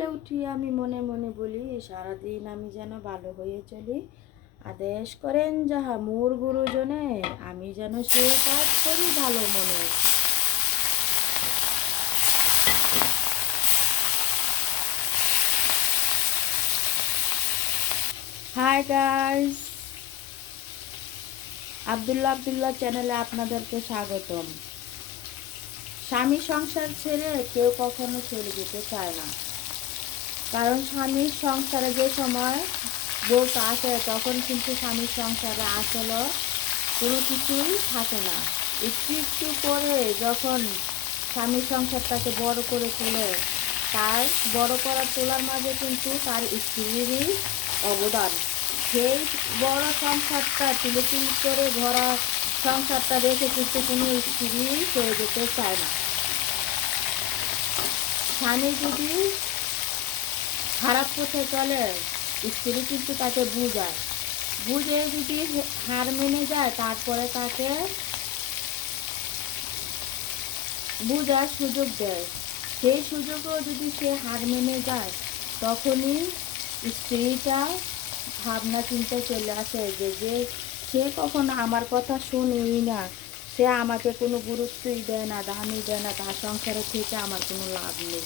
সকালে উঠিয়ে আমি মনে মনে বলি সারাদিন আমি যেন ভালো হয়ে চলি। আদেশ করেন যাহা মোর গুরুজনে, আমি যেন সেই কাজ করি ভালো মনে। হাই গাইস আবদুল্লাহ আবদুল্লাহ চ্যানেলে আপনাদেরকে স্বাগতম। স্বামী সংসার ছেড়ে কেউ কখনো চলে যেতে চায় না। কারণ স্বামীর সংসারে যে সময় বউটা আসে, তখন কিন্তু স্বামীর সংসারে আসলে কোনো কিছুই থাকে না। একটু একটু করে যখন স্বামীর সংসারটাকে বড় করে তোলে, তার বড় করা তোলার মাঝে কিন্তু তার স্ত্রীরই অবদান। সেই বড় সংসারটা তুলে তুল করে ভরা সংসারটা রেখে কিন্তু কোনো স্ত্রী চলে যেতে চায় না। স্বামী যদি খারাপ পথে চলে, স্ত্রী কিন্তু তাকে বুঝায়। বুঝে যদি হার মেনে যায়, তারপরে তাকে বুঝার সুযোগ দেয়। সেই সুযোগও যদি সে হার মেনে যায়, তখনই স্ত্রীটা ভাবনা চিন্তা চলে আসে যে যে সে কখনো আমার কথা শুনেই না, সে আমাকে কোনো গুরুত্বই দেয় না দামই দেয় না, তার সংসারে থেকে আমার কোনো লাভ নেই।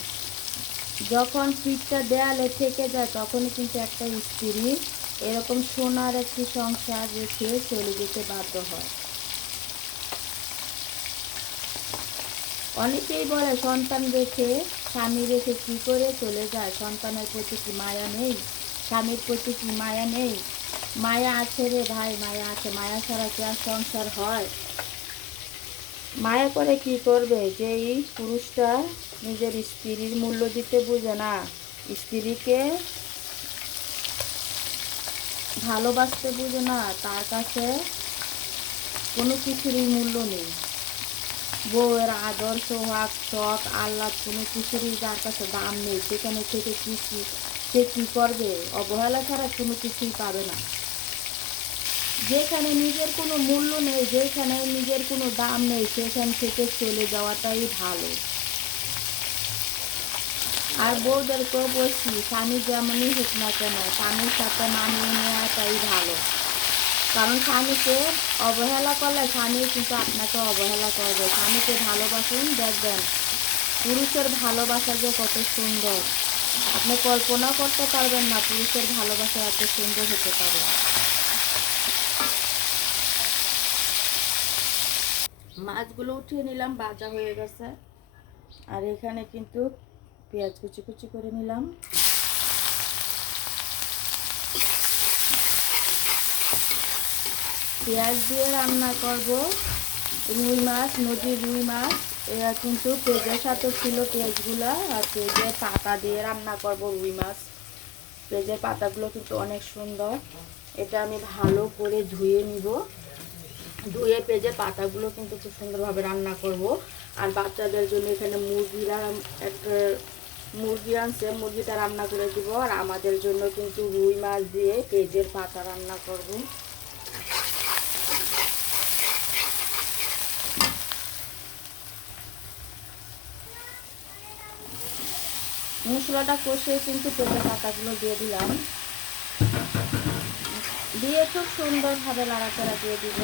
যখন পিঠটা দেয়ালে থেকে যায়, তখনই কিন্তু একটা স্ত্রী এরকম সোনার একটি সংসার রেখে চলে যেতে বাধ্য হয়। অনেকেই বলে, সন্তান রেখে স্বামী রেখে কী করে চলে যায়? সন্তানের প্রতি কি মায়া নেই? স্বামীর প্রতি কি মায়া নেই? মায়া আছে রে ভাই, মায়া আছে। মায়া ছাড়া কি আর সংসার হয়? মায়া করে কি করবে যে এই পুরুষটা নিজের স্ত্রীর মূল্য দিতে বুঝে না? স্ত্রীকে ভালোবাসতে বুঝে না, তার কাছে কোনো কিছুরই মূল্য নেই। বউয়ের আদর, সোহাগ শখ আহ্লাদ, কোনো কিছুরই যার কাছে দাম নেই। সেখানে থেকে কি কি সে কী করবে? অবহেলা ছাড়া কোনো কিছুই পাবে না। যেখানে নিজের কোনো মূল্য নেই, যেখানে নিজের কোনো দাম নেই, সেখান থেকে চলে যাওয়াটাই ভালো। আর বউদেরকেও বলছি, স্বামী যেমনই হোক না কেন, স্বামীর সাথে মানিয়ে নেওয়াটাই ভালো। কারণ স্বামীকে অবহেলা করলে স্বামী কিন্তু আপনাকে অবহেলা করবে। স্বামীকে ভালোবাসুন, দেখবেন পুরুষের ভালোবাসা যে কত সুন্দর। আপনি কল্পনা করতে পারবেন না পুরুষের ভালোবাসা এত সুন্দর হতে পারে। মাছগুলো উঠিয়ে নিলাম বাজা হয়ে গেছে। আর এখানে কিন্তু পেঁয়াজ কুচি কুচি করে নিলাম। পেঁয়াজ দিয়ে রান্না করব। রুই মাছ নদীর রুই মাছ, এরা কিন্তু পেঁয়াজের সাথে ছিল পেঁয়াজগুলো। আর পেঁয়াজের পাতা দিয়ে রান্না করব রুই মাছ। পেঁয়াজের পাতাগুলো কিন্তু অনেক সুন্দর। এটা আমি ভালো করে ধুয়ে নিব। ধুয়ে পেঁয়াজের পাতাগুলো কিন্তু খুব সুন্দরভাবে রান্না করব। আর বাচ্চাদের জন্য এখানে মুরগিরা একটা মুরগি আনছে, মুরগিটা রান্না করে দিব। আর আমাদের জন্য কিন্তু রুই মাছ দিয়ে পেঁয়াজের পাতা রান্না করব। মশলাটা কষে কিন্তু পেঁপে পাতাগুলো দিয়ে দিলাম। দিয়ে খুব সুন্দরভাবে নাড়াচাড়া দিয়ে দিব।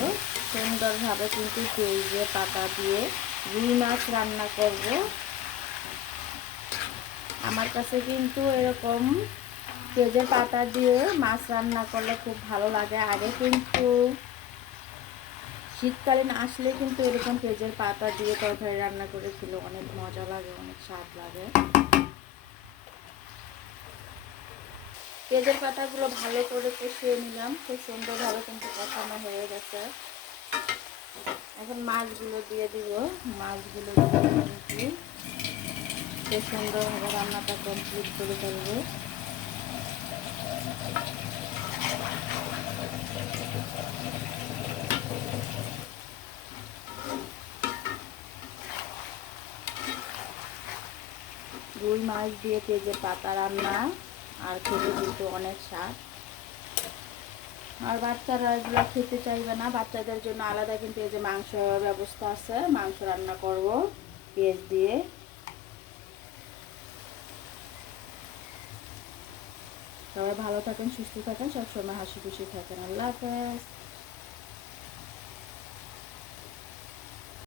সুন্দরভাবে কিন্তু পেঁয়াজের পাতা দিয়ে রুই মাছ রান্না করব। আমার কাছে কিন্তু এরকম পেঁয়াজের পাতা দিয়ে মাছ রান্না করলে খুব ভালো লাগে। আগে কিন্তু শীতকালীন আসলে কিন্তু এরকম পেঁয়াজের পাতা দিয়ে তরকারি রান্না করেছিল। অনেক মজা লাগে, অনেক স্বাদ লাগে। পেঁয়াজের পাতাগুলো ভালো করে কষিয়ে নিলাম। খুব সুন্দরভাবে কিন্তু কষানো হয়ে গেছে। এখন মাছগুলো দিয়ে দিব। মাছগুলো দিয়ে সুন্দরভাবে রান্নাটা কমপ্লিট করে ফেলব। রুই মাছ দিয়ে পেঁয়াজের পাতা রান্না, আর খেতে কিন্তু অনেক স্বাদ। আর বাচ্চারা এগুলো খেতে চাইবে না। বাচ্চাদের জন্য আলাদা কিন্তু এই যে মাংস ব্যবস্থা আছে। মাংস রান্না করব পেঁয়াজ দিয়ে। সবাই ভালো থাকেন, সুস্থ থাকেন, সবসময় হাসি খুশি থাকেন। আল্লাহ হাফেজ।